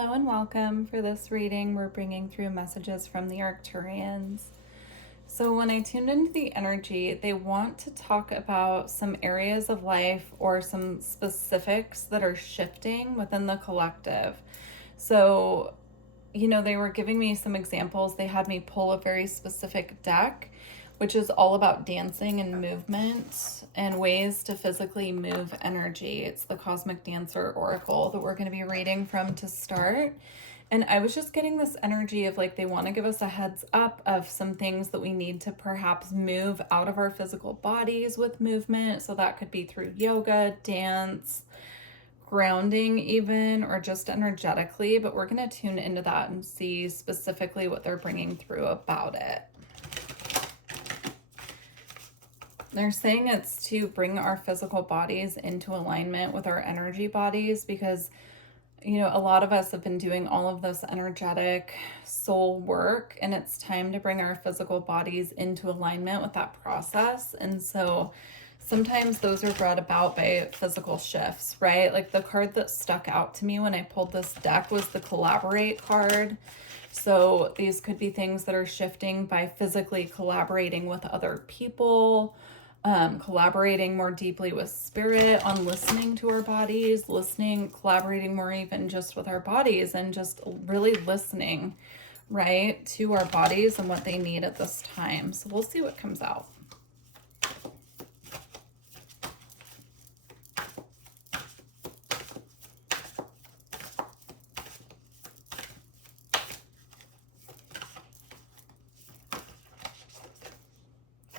Hello and welcome. For this reading, we're bringing through messages from the Arcturians. So when I tuned into the energy, they want to talk about some areas of life or some specifics that are shifting within the collective. So, they were giving me some examples. They had me pull a very specific deck, which is all about dancing and movement and ways to physically move energy. It's the Cosmic Dancer Oracle that we're going to be reading from to start. And I was just getting this energy of like they want to give us a heads up of some things that we need to perhaps move out of our physical bodies with movement. So that could be through yoga, dance, grounding even, or just energetically. But we're going to tune into that and see specifically what they're bringing through about it. They're saying it's to bring our physical bodies into alignment with our energy bodies because, a lot of us have been doing all of this energetic soul work, and it's time to bring our physical bodies into alignment with that process. And so sometimes those are brought about by physical shifts, right? Like the card that stuck out to me when I pulled this deck was the Collaborate card. So these could be things that are shifting by physically collaborating with other people, collaborating more deeply with spirit on listening to our bodies, collaborating more even just with our bodies and just really listening, right, to our bodies and what they need at this time. So we'll see what comes out.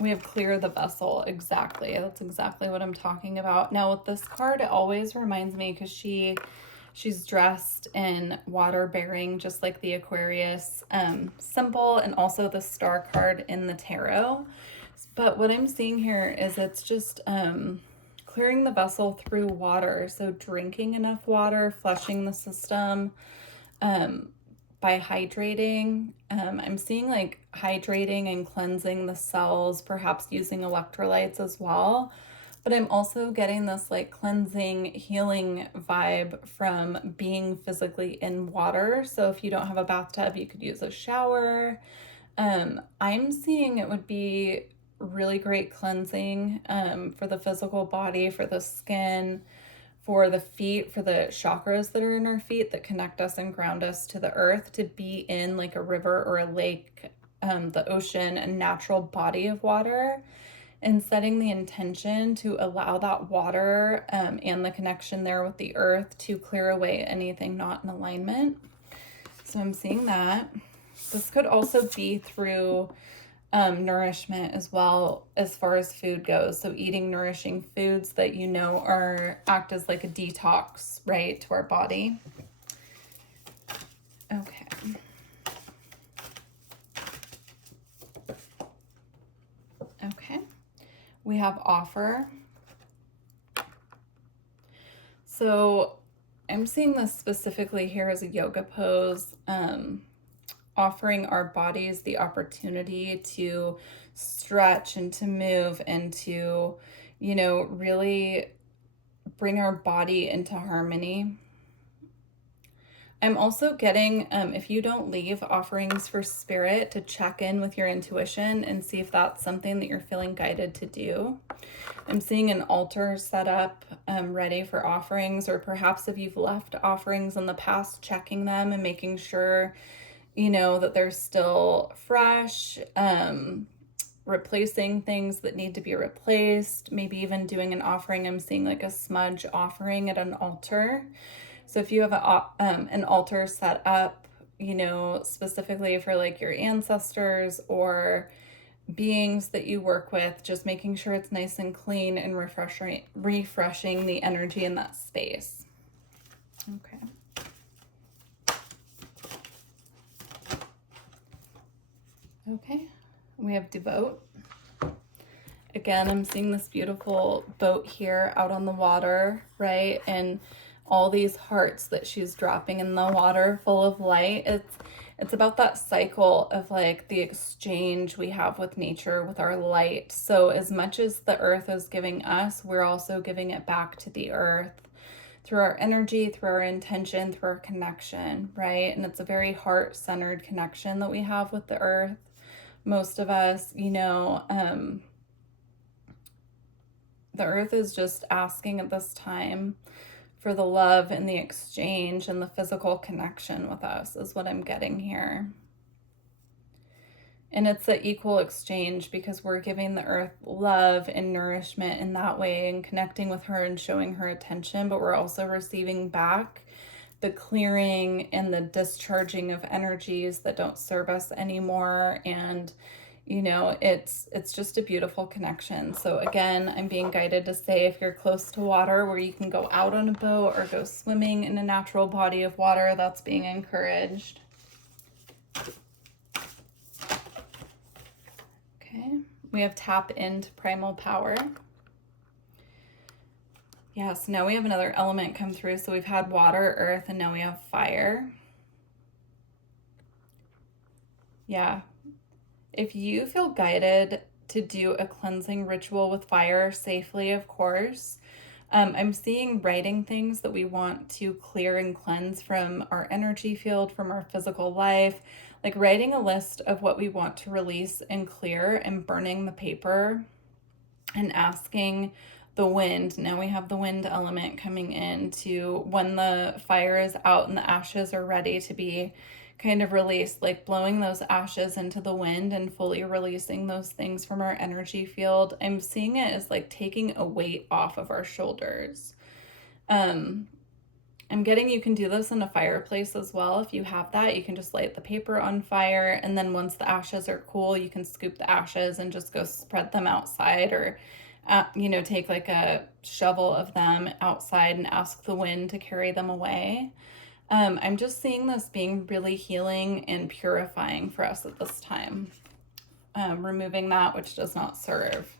We have clear the vessel. Exactly. That's exactly what I'm talking about. Now with this card, it always reminds me because she's dressed in water bearing, just like the Aquarius symbol and also the star card in the tarot. But what I'm seeing here is it's just clearing the vessel through water. So drinking enough water, flushing the system, by hydrating. I'm seeing like hydrating and cleansing the cells, perhaps using electrolytes as well. But I'm also getting this like cleansing, healing vibe from being physically in water. So if you don't have a bathtub, you could use a shower. I'm seeing it would be really great cleansing for the physical body, for the skin, for the feet, for the chakras that are in our feet that connect us and ground us to the earth, to be in like a river or a lake, the ocean, a natural body of water, and setting the intention to allow that water and the connection there with the earth to clear away anything not in alignment. So I'm seeing that. This could also be through nourishment as well, as far as food goes. So eating nourishing foods that act as like a detox, right, to our body. Okay. Okay. We have offer. So I'm seeing this specifically here as a yoga pose, offering our bodies the opportunity to stretch and to move and to, really bring our body into harmony. I'm also getting, if you don't leave offerings for spirit, to check in with your intuition and see if that's something that you're feeling guided to do. I'm seeing an altar set up, ready for offerings, or perhaps if you've left offerings in the past, checking them and making sure that they're still fresh, replacing things that need to be replaced, maybe even doing an offering. I'm seeing like a smudge offering at an altar. So if you have an altar set up, specifically for like your ancestors or beings that you work with, just making sure it's nice and clean and refreshing the energy in that space. Okay. Okay, we have devote. Again, I'm seeing this beautiful boat here out on the water, right? And all these hearts that she's dropping in the water full of light. It's about that cycle of like the exchange we have with nature, with our light. So as much as the earth is giving us, we're also giving it back to the earth. through our energy, through our intention, through our connection, right? And it's a very heart-centered connection that we have with the earth. Most of us, the earth is just asking at this time for the love and the exchange and the physical connection with us, is what I'm getting here. And it's an equal exchange because we're giving the earth love and nourishment in that way and connecting with her and showing her attention, but we're also receiving back the clearing and the discharging of energies that don't serve us anymore. And it's just a beautiful connection. So again, I'm being guided to say, if you're close to water where you can go out on a boat or go swimming in a natural body of water, that's being encouraged. Okay, we have tap into primal power. Yeah, so now we have another element come through. So we've had water, earth, and now we have fire. Yeah. If you feel guided to do a cleansing ritual with fire safely, of course, I'm seeing writing things that we want to clear and cleanse from our energy field, from our physical life, like writing a list of what we want to release and clear and burning the paper and asking the wind. Now we have the wind element coming in to, when the fire is out and the ashes are ready to be kind of released, like blowing those ashes into the wind and fully releasing those things from our energy field. I'm seeing it as like taking a weight off of our shoulders. I'm getting you can do this in a fireplace as well. If you have that, you can just light the paper on fire, and then once the ashes are cool, you can scoop the ashes and just go spread them outside, or take like a shovel of them outside and ask the wind to carry them away. I'm just seeing this being really healing and purifying for us at this time. Removing that which does not serve.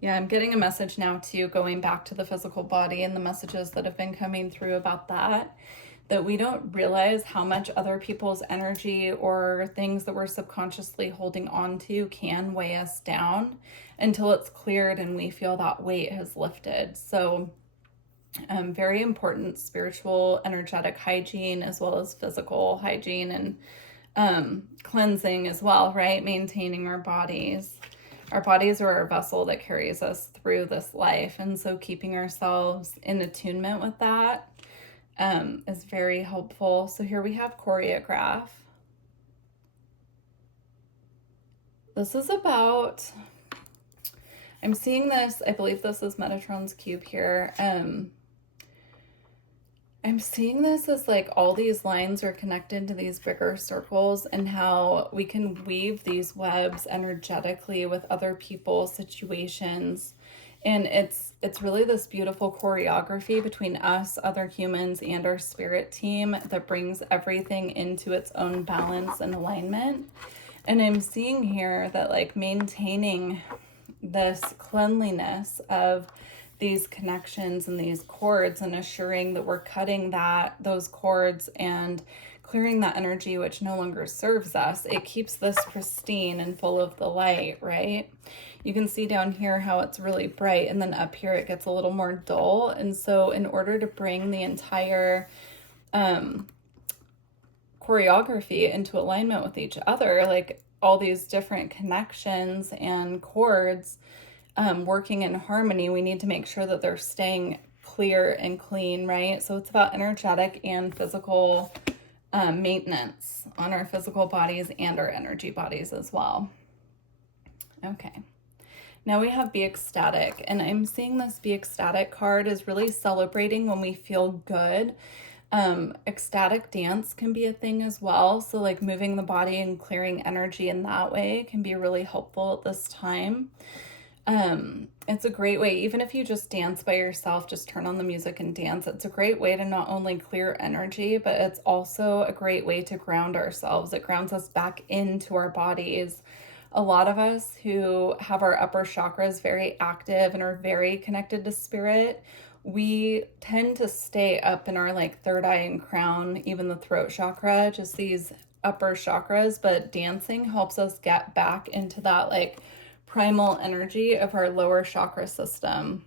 Yeah, I'm getting a message now too, going back to the physical body and the messages that have been coming through about that we don't realize how much other people's energy or things that we're subconsciously holding on to can weigh us down until it's cleared and we feel that weight has lifted. So very important spiritual, energetic hygiene, as well as physical hygiene and cleansing as well, right? Maintaining our bodies. Our bodies are our vessel that carries us through this life. And so keeping ourselves in attunement with that is very helpful. So here we have choreograph. This is about, I'm seeing this, I believe this is Metatron's cube here. I'm seeing this as like all these lines are connected to these bigger circles, and how we can weave these webs energetically with other people, situations. And it's really this beautiful choreography between us, other humans, and our spirit team that brings everything into its own balance and alignment. And I'm seeing here that like maintaining this cleanliness of these connections and these cords, and assuring that we're cutting those cords and clearing that energy which no longer serves us, it keeps this pristine and full of the light, right? You can see down here how it's really bright, and then up here it gets a little more dull. And so in order to bring the entire choreography into alignment with each other, like all these different connections and chords working in harmony, we need to make sure that they're staying clear and clean, right? So it's about energetic and physical maintenance on our physical bodies and our energy bodies as well. Okay, now we have Be Ecstatic, and I'm seeing this Be Ecstatic card is really celebrating when we feel good. Ecstatic dance can be a thing as well. So like moving the body and clearing energy in that way can be really helpful at this time. It's a great way, even if you just dance by yourself, just turn on the music and dance. It's a great way to not only clear energy, but it's also a great way to ground ourselves. It grounds us back into our bodies. A lot of us who have our upper chakras very active and are very connected to spirit, we tend to stay up in our like third eye and crown, even the throat chakra, just these upper chakras. But dancing helps us get back into that like primal energy of our lower chakra system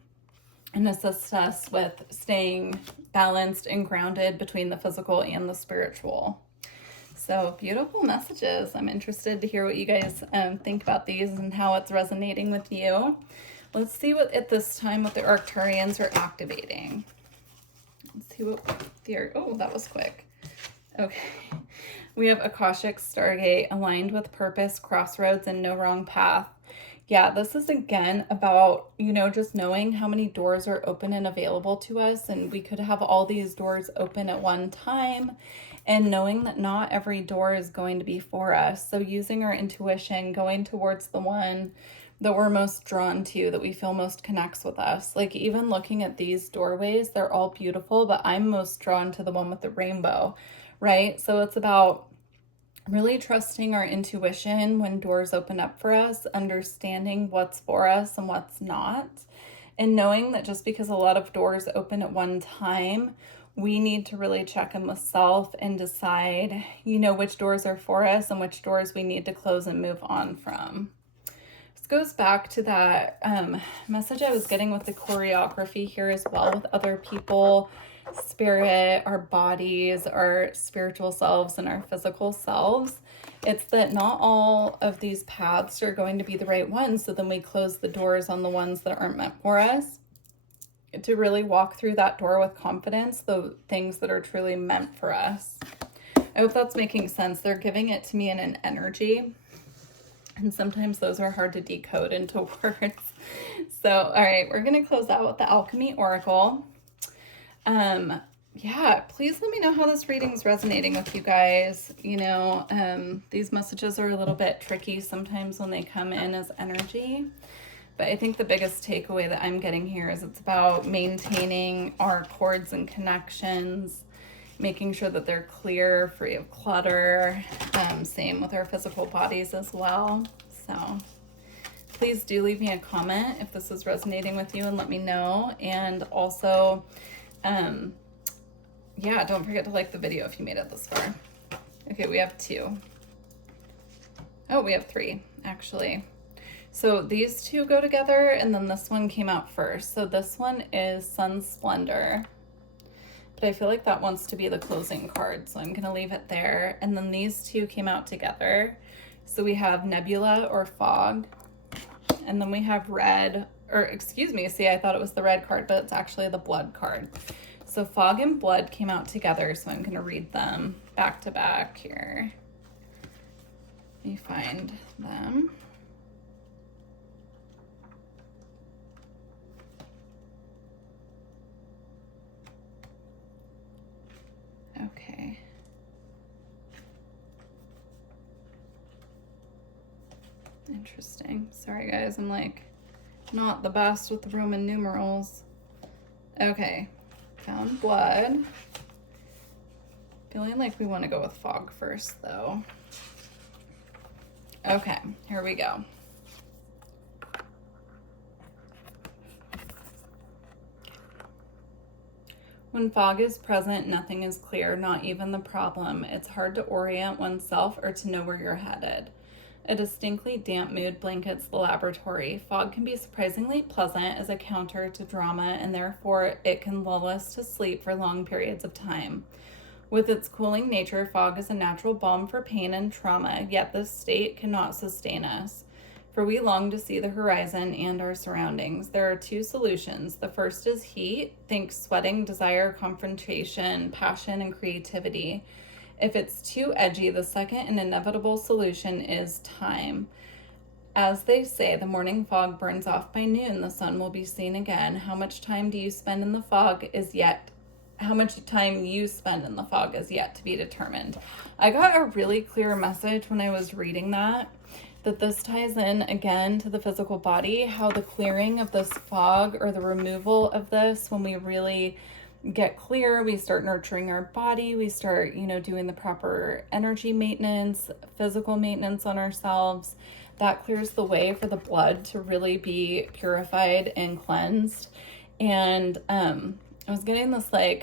and assist us with staying balanced and grounded between the physical and the spiritual. So beautiful messages. I'm interested to hear what you guys think about these and how it's resonating with you. Let's see what at this time what the Arcturians are activating. Let's see what oh, that was quick. Okay. We have Akashic Stargate, aligned with purpose, crossroads, and no wrong path. Yeah, this is again about, you know, just knowing how many doors are open and available to us, and we could have all these doors open at one time, and knowing that not every door is going to be for us. So using our intuition, going towards the one that we're most drawn to, that we feel most connects with us. Like even looking at these doorways, they're all beautiful, but I'm most drawn to the one with the rainbow, right? So it's about really trusting our intuition when doors open up for us, understanding what's for us and what's not, and knowing that just because a lot of doors open at one time, we need to really check in with self and decide, you know, which doors are for us and which doors we need to close and move on from. This goes back to that message I was getting with the choreography here as well, with other people, spirit, our bodies, our spiritual selves, and our physical selves. It's that not all of these paths are going to be the right ones, so then we close the doors on the ones that aren't meant for us, to really walk through that door with confidence, the things that are truly meant for us. I hope that's making sense. They're giving it to me in an energy, and sometimes those are hard to decode into words. So, all right, we're going to close out with the Alchemy Oracle. Yeah, please let me know how this reading is resonating with you guys. You know, these messages are a little bit tricky sometimes when they come in as energy, but I think the biggest takeaway that I'm getting here is it's about maintaining our cords and connections, making sure that they're clear, free of clutter. Same with our physical bodies as well. So please do leave me a comment if this is resonating with you and let me know. And also, yeah, don't forget to like the video if you made it this far. Okay, we have 2. Oh, we have 3, actually. So these 2 go together, and then this one came out first. So this one is Sun Splendor, but I feel like that wants to be the closing card, so I'm gonna leave it there. And then these 2 came out together. So we have Nebula or Fog, and then we have Red, or excuse me, see, I thought it was the red card, but it's actually the Blood card. So Fog and Blood came out together, so I'm going to read them back to back here. Let me find them. Okay. Interesting. Sorry guys, I'm like not the best with the Roman numerals. Okay. Found Blood. Feeling like we want to go with Fog first though. Okay, here we go. When fog is present, nothing is clear, not even the problem. It's hard to orient oneself or to know where you're headed. A distinctly damp mood blankets the laboratory. Fog can be surprisingly pleasant as a counter to drama, and therefore it can lull us to sleep for long periods of time. With its cooling nature, fog is a natural balm for pain and trauma, yet this state cannot sustain us, for we long to see the horizon and our surroundings. There are 2 solutions. The first is heat. Think sweating, desire, confrontation, passion, and creativity. If it's too edgy, the second and inevitable solution is time. As they say, the morning fog burns off by noon, the sun will be seen again. How much time you spend in the fog is yet to be determined. I got a really clear message when I was reading that this ties in again to the physical body, how the clearing of this fog or the removal of this, when we really get clear, we start nurturing our body, we start, doing the proper energy maintenance, physical maintenance on ourselves. That clears the way for the blood to really be purified and cleansed. And I was getting this, to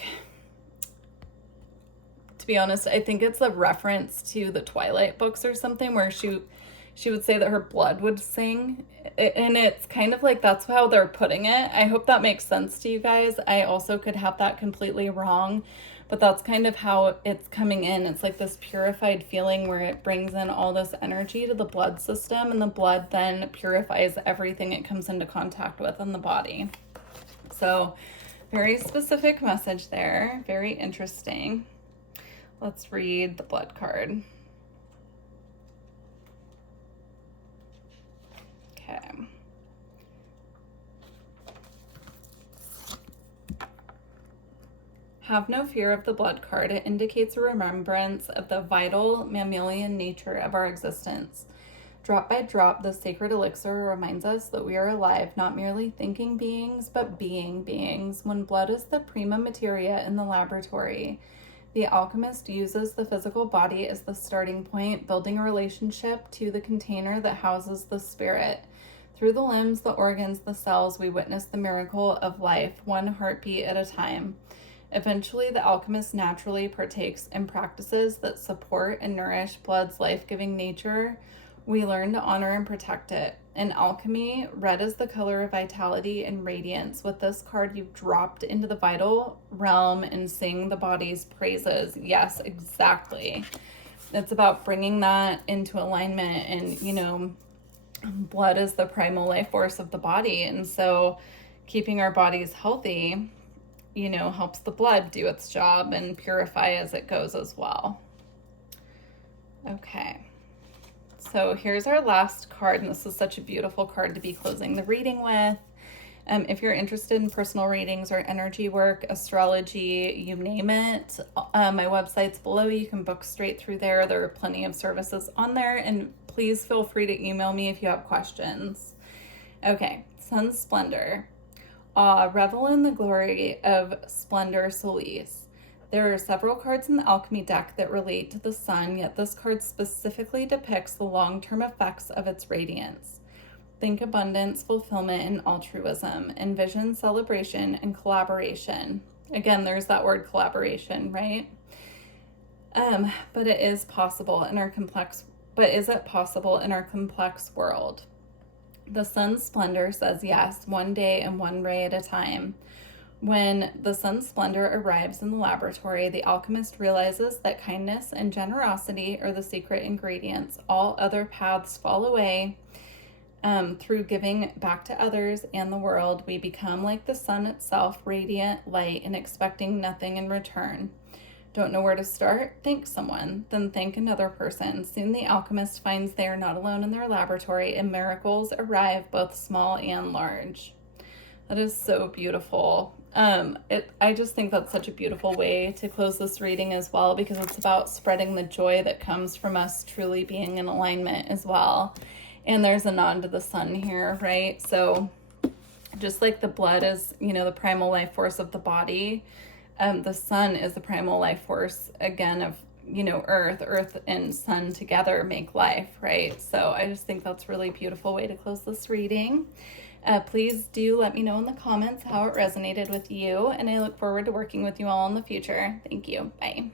be honest, I think it's a reference to the Twilight books or something, where she would say that her blood would sing. And it's kind of like that's how they're putting it. I hope that makes sense to you guys. I also could have that completely wrong, but that's kind of how it's coming in. It's like this purified feeling where it brings in all this energy to the blood system, and the blood then purifies everything it comes into contact with in the body. So very specific message there. Very interesting. Let's read the blood card. Okay. Have no fear of the blood card. It indicates a remembrance of the vital mammalian nature of our existence. Drop by drop, the sacred elixir reminds us that we are alive, not merely thinking beings, but being beings. When blood is the prima materia in the laboratory, the alchemist uses the physical body as the starting point, building a relationship to the container that houses the spirit. Through the limbs, the organs, the cells, we witness the miracle of life, one heartbeat at a time. Eventually, the alchemist naturally partakes in practices that support and nourish blood's life-giving nature. We learn to honor and protect it. In alchemy, red is the color of vitality and radiance. With this card, you've dropped into the vital realm and sing the body's praises. Yes, exactly. It's about bringing that into alignment. And, you know, blood is the primal life force of the body. And so keeping our bodies healthy, you know, helps the blood do its job and purify as it goes as well. Okay. So here's our last card, and this is such a beautiful card to be closing the reading with. If you're interested in personal readings or energy work, astrology, you name it, my website's below. You can book straight through there. There are plenty of services on there, and please feel free to email me if you have questions. Okay, Sun Splendor. Revel in the glory of Splendor Solis. There are several cards in the alchemy deck that relate to the sun, yet this card specifically depicts the long-term effects of its radiance. Think abundance, fulfillment, and altruism. Envision celebration and collaboration. Again, there's that word collaboration, right? But it is possible in our complex, but is it possible in our complex world? The sun's splendor says yes, one day and one ray at a time. When the sun's splendor arrives in the laboratory, the alchemist realizes that kindness and generosity are the secret ingredients. All other paths fall away. Through giving back to others and the world, we become like the sun itself, radiant light and expecting nothing in return. Don't know where to start? Thank someone, then thank another person. Soon the alchemist finds they are not alone in their laboratory, and miracles arrive, both small and large. That is so beautiful. I just think that's such a beautiful way to close this reading as well, because it's about spreading the joy that comes from us truly being in alignment as well. And there's a nod to the sun here, right? So just like the blood is, you know, the primal life force of the body, the sun is the primal life force, again, of, you know, earth and sun together make life, right? So I just think that's a really beautiful way to close this reading. Please do let me know in the comments how it resonated with you, and I look forward to working with you all in the future. Thank you. Bye.